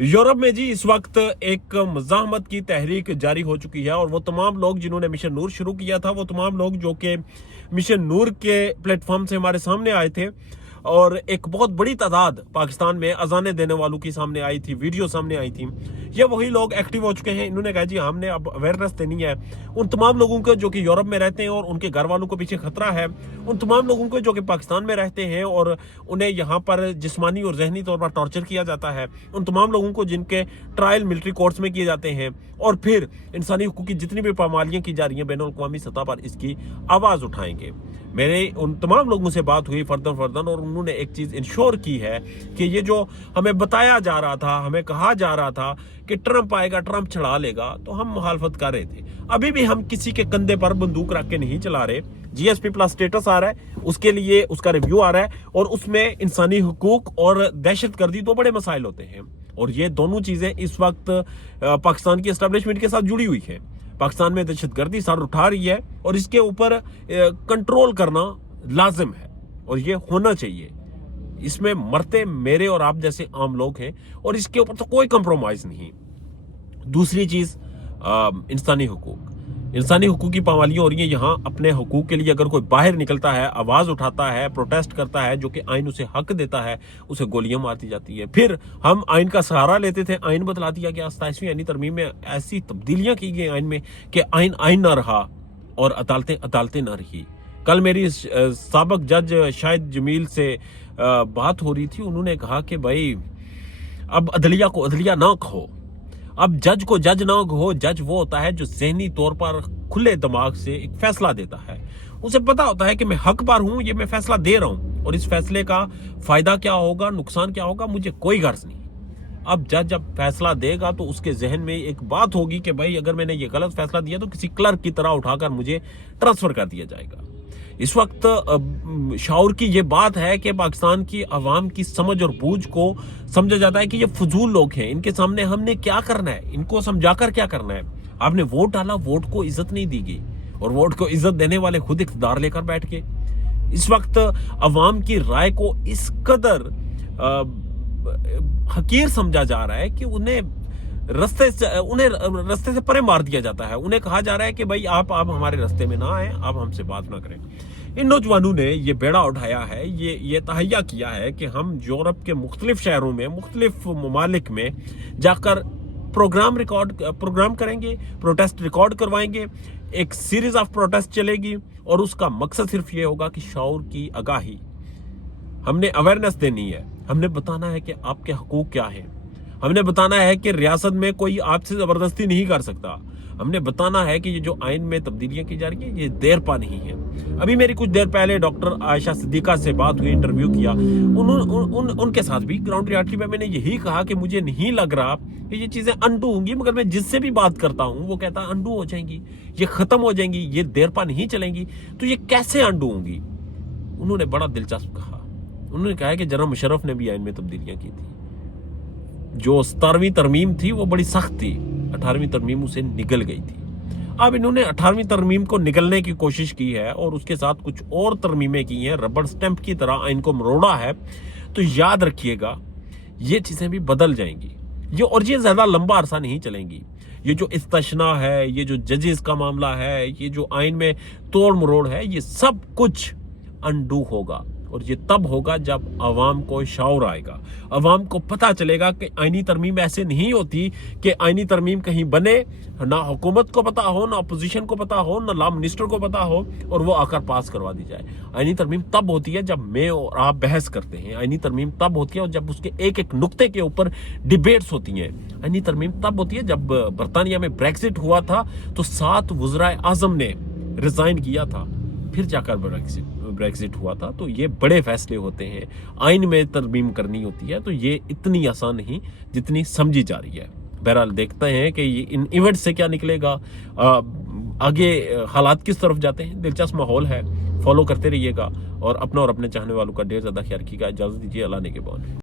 Europe में जी इस वक्त एक मज़ाहमत की तहरीक जारी हो चुकी है और वो तमाम लोग जिन्होंने मिशन नूर शुरू किया था, वो तमाम लोग जो कि मिशन नूर के प्लेटफॉर्म से हमारे सामने आए थे और एक बहुत बड़ी तादाद पाकिस्तान में अजाने देने वालों की सामने आई थी, वीडियो सामने आई थी। ये वही लोग एक्टिव हो चुके हैं। इन्होंने कहा जी हमने अब अवेयरनेस देनी है उन तमाम लोगों को जो कि यूरोप में रहते हैं और उनके घर वालों को पीछे खतरा है, उन तमाम लोगों को जो कि पाकिस्तान में रहते हैं और उन्हें यहाँ पर जिस्मानी और जहनी तौर पर टॉर्चर किया जाता है, उन तमाम लोगों को जिनके ट्रायल मिलिट्री कोर्ट्स में किए जाते हैं और फिर इंसानी हुकूक की जितनी भी पामालियाँ की जा रही हैं बैनुल-अक़वामी सतह पर, इसकी आवाज़ उठाएंगे। मेरे उन तमाम लोगों से बात हुई फर्दन और उन्होंने एक चीज़ इंश्योर की है कि ये जो हमें बताया जा रहा था, हमें कहा जा रहा था कि ट्रंप आएगा, ट्रंप चढ़ा लेगा, तो हम मुखालफत कर रहे थे। अभी भी हम किसी के कंधे पर बंदूक रख के नहीं चला रहे। GSP+ स्टेटस आ रहा है, उसके लिए उसका रिव्यू आ रहा है और उसमें इंसानी हुकूक और दहशतगर्दी दो बड़े मसाइल होते हैं और ये दोनों चीज़ें इस वक्त पाकिस्तान की एस्टेब्लिशमेंट के साथ जुड़ी हुई है। पाकिस्तान में दहशतगर्दी सर उठा रही है और इसके ऊपर कंट्रोल करना लाजिम है और ये होना चाहिए। इसमें मरते मेरे और आप जैसे आम लोग हैं और इसके ऊपर तो कोई कंप्रोमाइज नहीं। दूसरी चीज इंसानी हुकूक की पामालियां हो रही हैं। यहाँ अपने हुकूक के लिए अगर कोई बाहर निकलता है, आवाज उठाता है, प्रोटेस्ट करता है, जो कि आइन उसे हक देता है, उसे गोलियां मारती जाती है। फिर हम आइन का सहारा लेते थे, आइन बदला दिया गया। 27वीं आईनी तरमीम में ऐसी तब्दीलियां की गई आइन में कि आइन ना रहा और अदालतें ना रही। कल मेरी साबक जज शाहिद जमील से बात हो रही थी। उन्होंने कहा कि भाई अब अदलिया को अदलिया ना कहो, अब जज को जज ना कहो। जज वो होता है जो ज़हनी तौर पर खुले दिमाग से एक फैसला देता है। उसे पता होता है कि मैं हक पर हूं, ये मैं फैसला दे रहा हूं और इस फैसले का फायदा क्या होगा, नुकसान क्या होगा, मुझे कोई गर्ज नहीं। अब जज जब फैसला देगा तो उसके जहन में एक बात होगी कि भाई अगर मैंने ये गलत फैसला दिया तो किसी क्लर्क की तरह उठाकर मुझे ट्रांसफर कर दिया जाएगा। इस वक्त शऊर की ये बात है कि पाकिस्तान की आवाम की समझ और बूझ को समझा जाता है कि ये फजूल लोग हैं, इनके सामने हमने क्या करना है, इनको समझाकर क्या करना है। आपने वोट डाला, वोट को इज्जत नहीं दी गई और वोट को इज्जत देने वाले खुद इख्तियार लेकर बैठ गए। इस वक्त अवाम की राय को इस कदर हकीर समझा जा रहा है कि उन्हें रास्ते से परे मार दिया जाता है। उन्हें कहा जा रहा है कि भाई आप हमारे रास्ते में ना आए, आप हमसे बात ना करें। इन नौजवानों ने ये बेड़ा उठाया है, ये तहैया किया है कि हम यूरोप के मुख्तलिफ शहरों में, मुख्तलिफ ममालिक में जाकर प्रोग्राम करेंगे, प्रोटेस्ट रिकॉर्ड करवाएंगे, एक सीरीज ऑफ प्रोटेस्ट चलेगी और उसका मकसद सिर्फ ये होगा कि शऊर की आगाही। हमने अवेयरनेस देनी है, हमने बताना है कि आपके हकूक क्या है, हमने बताना है कि रियासत में कोई आपसे जबरदस्ती नहीं कर सकता, हमने बताना है कि ये जो आइन में तब्दीलियां की जा रही है ये देर पा नहीं है। अभी मेरी कुछ देर पहले डॉक्टर आयशा सिद्दीका से बात हुई, इंटरव्यू किया। उनके साथ भी ग्राउंड रियलिटी में मैंने यही कहा कि मुझे नहीं लग रहा कि ये चीजें अंडू होंगी, मगर मैं जिससे भी बात करता हूं वो कहता है अंडू हो जाएंगी, ये खत्म हो जाएंगी, ये देर पा नहीं चलेंगी। तो ये कैसे अंडू होंगी? उन्होंने बड़ा दिलचस्प कहा। उन्होंने कहा कि जनरल मुशर्रफ ने भी आइन में तब्दीलियां की थी। जो 17वीं तरमीम थी वो बड़ी सख्त थी, 18वीं तरमीम उसे निगल गई थी। अब इन्होंने 18वीं तरमीम को निगलने की कोशिश की है और उसके साथ कुछ और तरमीमें की हैं, रबड़ स्टैंप की तरह आइन को मरोड़ा है। तो याद रखिएगा ये चीजें भी बदल जाएंगी, ये ज्यादा लंबा अरसा नहीं चलेंगी। ये जो इस्तिशना है, ये जो जजेस का मामला है, ये जो आइन में तोड़ मरोड़ है, ये सब कुछ अंडू होगा और ये तब होगा जब अवाम को शऊर आएगा, अवाम को पता चलेगा कि आईनी तरमीम ऐसे नहीं होती कि आईनी तरमीम कहीं बने, ना हुकूमत को पता हो, ना अपोजिशन को पता हो, ना लॉ मिनिस्टर को पता हो और वो आकर पास करवा दी जाए। आईनी तरमीम तब होती है जब मैं और आप बहस करते हैं। आईनी तरमीम तब होती है और जब उसके एक एक नुक्ते के ऊपर डिबेट्स होती हैं। आईनी तरमीम तब होती है जब बरतानिया में ब्रेक्जिट हुआ था तो 7 वज़राए आज़म ने रिजाइन किया था, फिर जाकर ब्रेक्जिट हुआ था। तो ये बड़े फैसले होते हैं, आइन में तरमीम करनी होती है, तो ये इतनी आसान नहीं जितनी समझी जा रही है। बहरहाल देखते हैं कि इन इवेंट से क्या निकलेगा, आगे हालात किस तरफ जाते हैं। दिलचस्प माहौल है, फॉलो करते रहिएगा और अपना और अपने चाहने वालों का ढेर ज्यादा ख्याल रखिएगा। इजाजत दीजिए, अल्लाह ने के बाद।